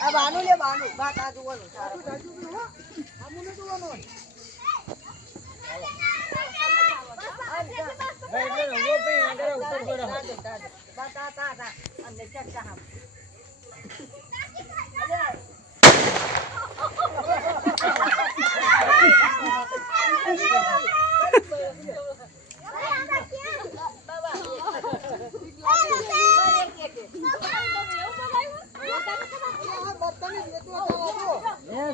આ બાનું લે બાનું બા તા જોવાનું સારું. બા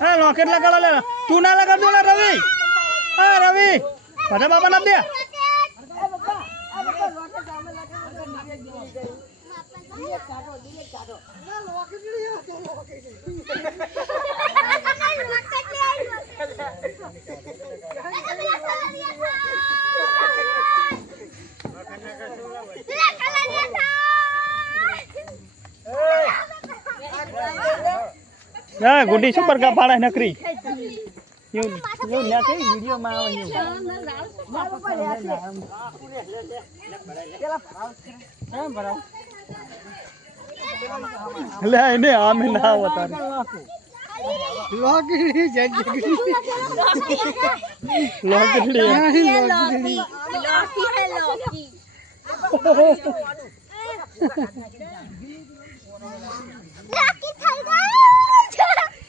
હા, લોકેટ લગાડો લે. તું ના લગાડ દો રવિ. હા, રવિ. બધા બાપા ના દે. હા ગુડી શું પર પાડે નકરી એવું એવું ન્યા કઈ વિડીયોમાં આવે એવું લે એને આમે ના આવો તારે લોકડી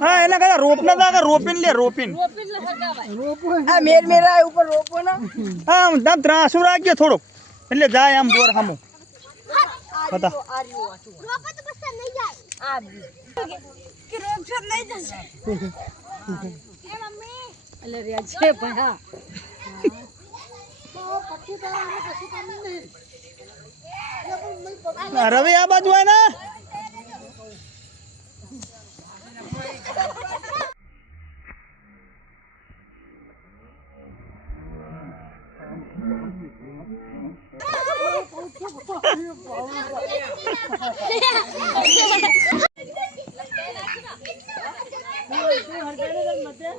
હા એના કદા રોપ ના તા રોપીન લે રોપીન આ મેર મેરા ઉપર રોપો ને હા આમ તાપ ત્રાસુ રાખજો થોડુંક એટલે જાય આમ જોર સામું બતા આ રહ્યું આ શું? આ બી. એટલે રે છે ભયા આ રવિ આ બાજુ આય ને એટલે બા આગળ તો જવા દે પડા બા ચાલે જાવ કોને જાણે આખું લાખ લેવા દો પેલો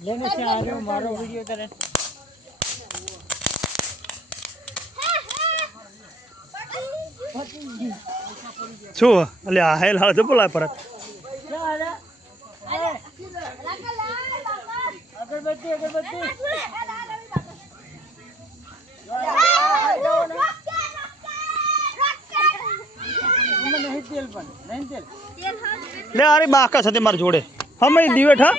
લેને છે આ મારો વિડિયો તારે શું એટલે આ હેલ હાલ જબોલા પરત લે અરે બાકા સાથે મારી જોડે. હમણાં દિવેટ હા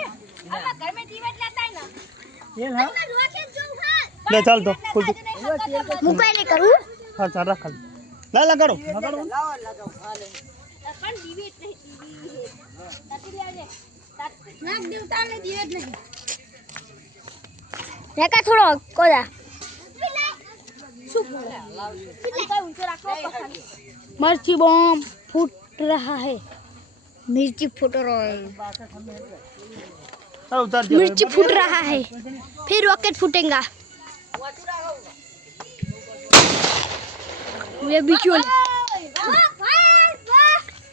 લે ચાલ તો. મુકાઈ કરવું હા ચાલ રાખ ખાલી. ला लगाड़ो लगाड़ो ला करो खा ले अपन दीवे इतने दीवी है. तकड़ी आ जाए नाग देवता ने दिए इतने रेखा छोड़ो कोदा मिर्ची बम फूट रहा है. मिर्ची फूट रहा है. मिर्ची फूट रहा है. फिर रॉकेट फूटेगा. એ બીચું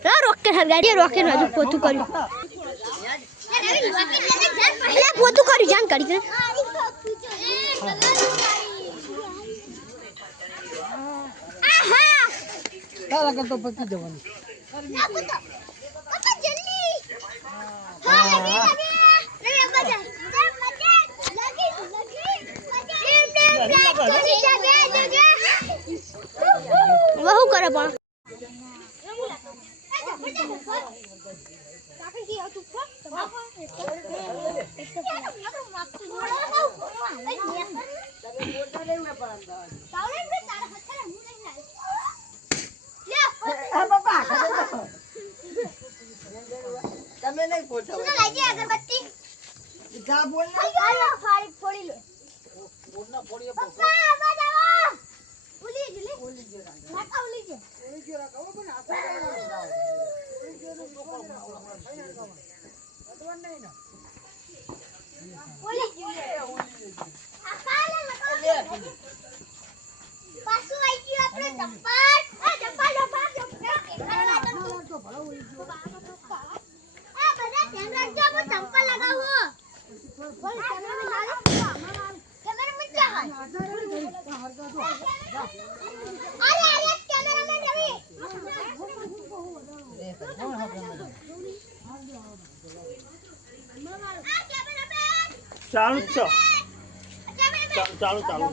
હા રોકેટ હરગાડી રોકેટ હજુ પોતું કર્યું. એટલે પોતું કર્યું જાન કરી દે તારા કરતો પકી જવાનું. કરે પણ તમે નહીં પહોંચો અગરબત્તી જા બોલ ફોડી લો. પપ્પા આવો ઉલી જરા માતા ઉલી જે પાછું આવી ગયું આપણે ચપ્પલ આ ચપ્પલ લો પાસ આ બધા ધ્યાન રાખજો હું ચપ્પલ લગાવું બોલ કેમેરામેન કેમેરામેન ક્યાં અરે અરે કેમેરામેન રવિ આ કેમેરામેન ચાલુ જ છો. ચાલુ ચાલુ ચાલુ.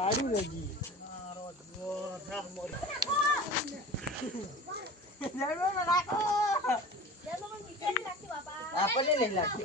ચપ્પલ ચપ્પલ આપણને નહીં લાગતી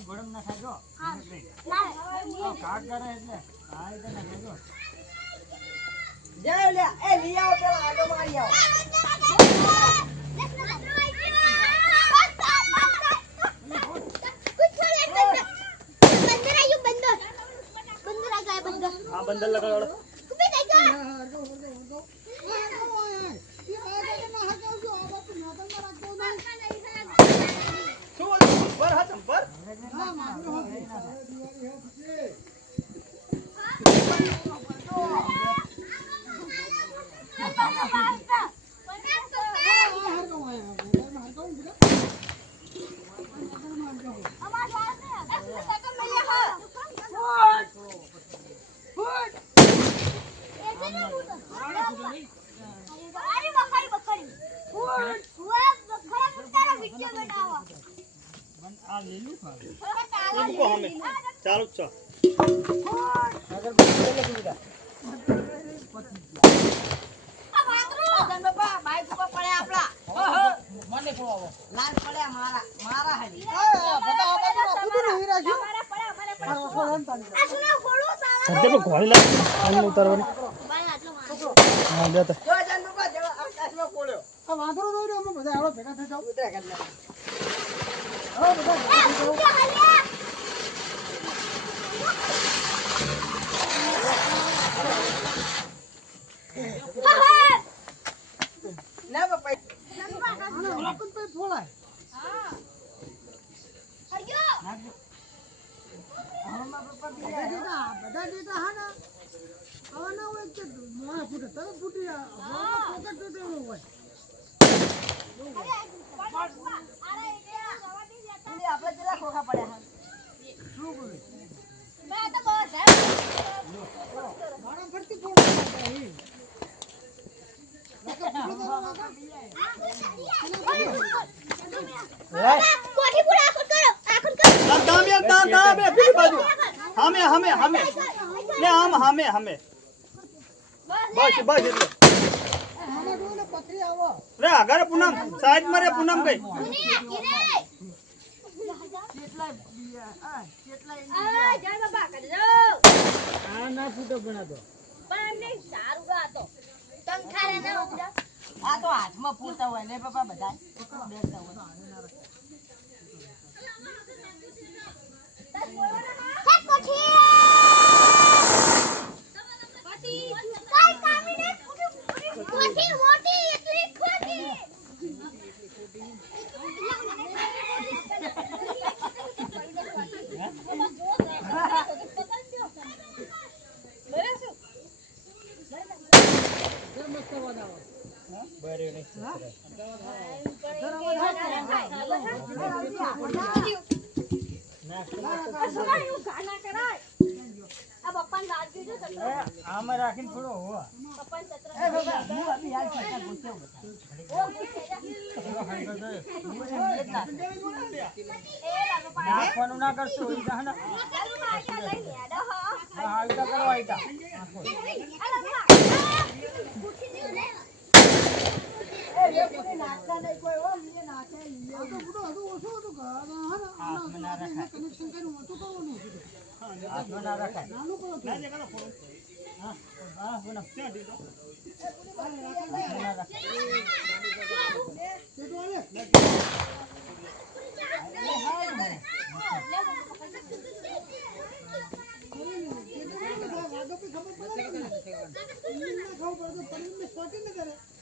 ગોળમ ના ખાજો કાક કરે એટલે હા એટલે ના ખાજો જય લે, એ લઈ પેલા આટો મારી આવ. આ બંદર લગાડો શું બોલું ચંપર હા ચંપર આ લીલું ખાવે એ મૂકો સામે ચાલુ જ છો ભેગા બધું લખી 哎，你看，哎，这好像。હામે હામે હામે લે આમ હામે હામે બસ બસ રે આગળ પૂનમ સાઈડમાં રે પૂનમ ગઈ ના ફૂટો ગણાતો પણ સારું ગાતો તંખારે ના આ તો હાથમાં પૂરતા હોય ને બાપા બધા બેસતા હોય હે કોઠી આમાં રાખીને થોડો હોવા નાખવાનું ના કરશો ઈ જાહ ના. હા, આવી કરો, આવી તો. પડે ને ખબર પડે. હા, ને. હાથમાં ના રખાય. અહીં રાખો મેદાનમાં ના રે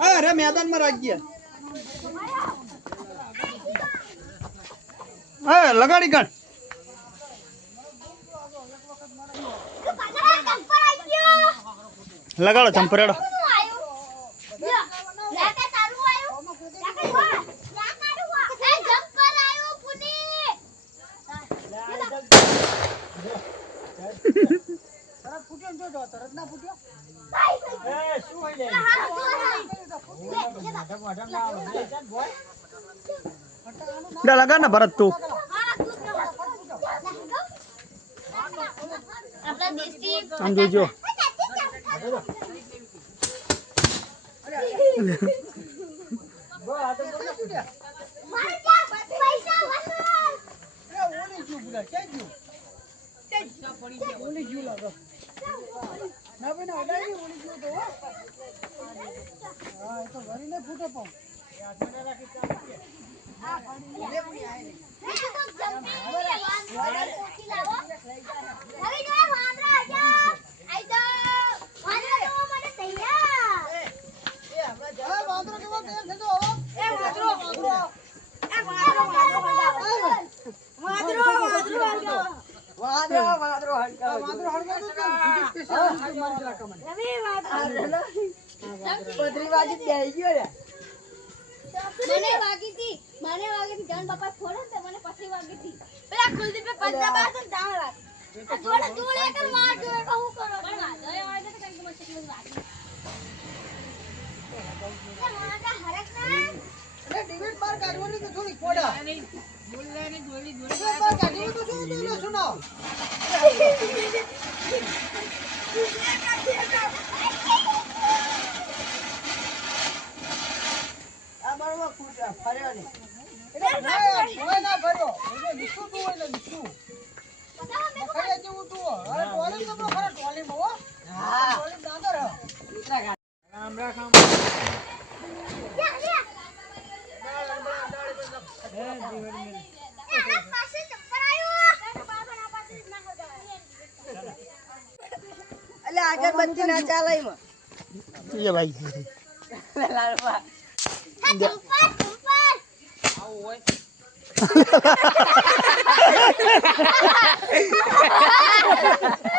અરે મેદાનમાં રાખજે હા લગાડી ગણ લગાડો ચંપરેડો આવ્યું લાકા તારું ફૂટ્યો ને જો તરત ના ફૂટ્યો. એ શું હોય લે? હા જો લે લગાડ ને ભરત તું. આપણા દેશી આમ જોજો પૈસા ના ભાઈ ના અડાડી ઓલી ગયું તો હો. એ તો ભરીને ફૂટે પણ. હા વાગી બેહી ગયો રે મને વાગી હતી. મને વાગી હતી. જાન બાપા છોડે ને મને પછી વાગી હતી. પેલા કુલદીપે પંજા બાર તો જાણ વાગી જોડે જોડે કે માર જોડે તો હું કરો? પણ વાદળે વાગે તો કંઈક મસ્ત કેટલું વાગી એ ના ડિબેટ બાર કાઢવાની તો થોડી કોડા ડિબેટ બાર કાઢવાની તો શું તું સુનાવ? હોતા એટલે આગરબત્તી ના ચાલે ભાઈ લાલવા boy.